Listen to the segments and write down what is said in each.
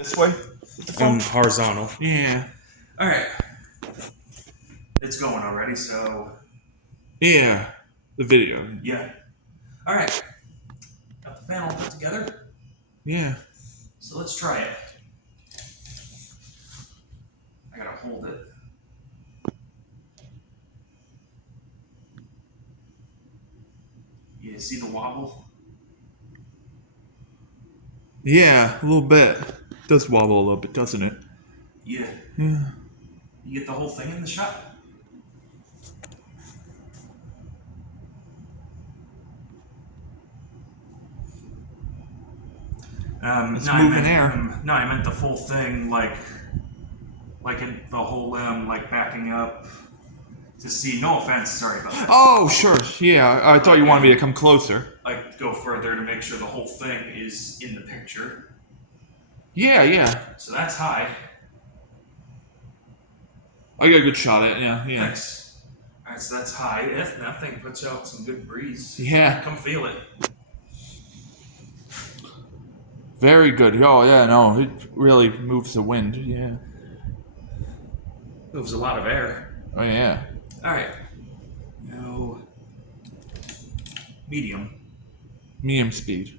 This way? With the phone? Horizontal. Yeah. Alright. It's going already, so... Yeah. The video. Yeah. Alright. Got the fan all put together. Yeah. So let's try it. I gotta hold it. You see the wobble? Yeah, a little bit. It does wobble a little bit, doesn't it? Yeah. Yeah. You get the whole thing in the shot? It's moving air. No, I meant the full thing, like in the whole limb, like backing up to see. No offense, sorry about that. Oh, sure. Yeah, I thought you wanted me to come closer. Like go further to make sure the whole thing is in the picture. Yeah, yeah. So that's high. I got a good shot at it, yeah. Thanks. Alright, so that's high. If that thing puts out some good breeze. Yeah. Come feel it. Very good. Oh, yeah, no, it really moves the wind, yeah. Moves a lot of air. Oh, yeah. Alright. Now, medium. Medium speed.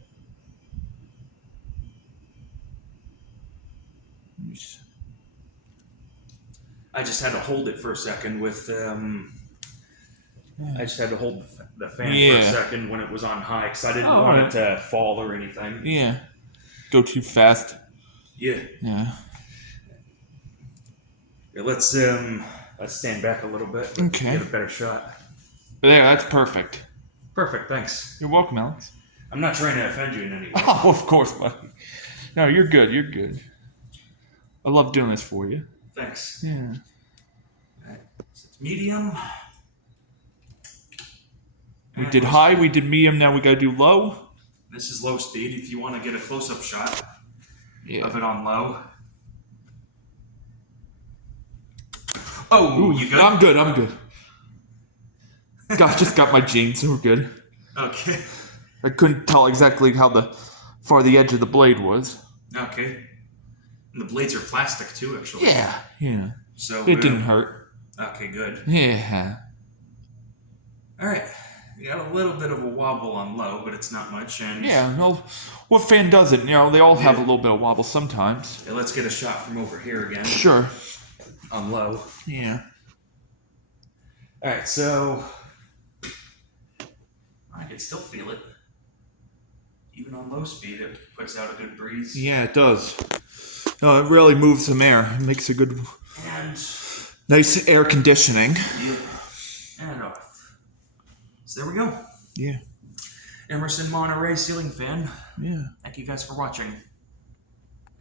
I just had to hold it for a second with, I just had to hold the fan for a second when it was on high because I didn't want it to fall or anything. Yeah. Go too fast. Yeah. Yeah. Yeah, let's stand back a little bit. Okay. Get a better shot. There, that's perfect. Perfect, thanks. You're welcome, Alex. I'm not trying to offend you in any way. Oh, of course, buddy. No, you're good. You're good. I love doing this for you. Thanks. Yeah. Alright, so it's medium. We did high, we did medium, now we gotta do low. This is low speed if you want to get a close-up shot of it on low. Oh, ooh, you good? I'm good, I'm good. Just got my jeans, so we're good. Okay. I couldn't tell exactly how far the edge of the blade was. Okay. And the blades are plastic too, actually. Yeah, yeah. So it didn't hurt. Okay, good. Yeah. Alright. You got a little bit of a wobble on low, but it's not much. And yeah, no, what fan doesn't? You know, they all have a little bit of wobble sometimes. Yeah, let's get a shot from over here again. Sure. On low. Yeah. Alright, so I can still feel it. Even on low speed, it puts out a good breeze. Yeah, it does. No, it really moves some air. It makes a good, nice air conditioning. Yeah. And off. So there we go. Yeah. Emerson Monterey ceiling fan. Yeah. Thank you guys for watching.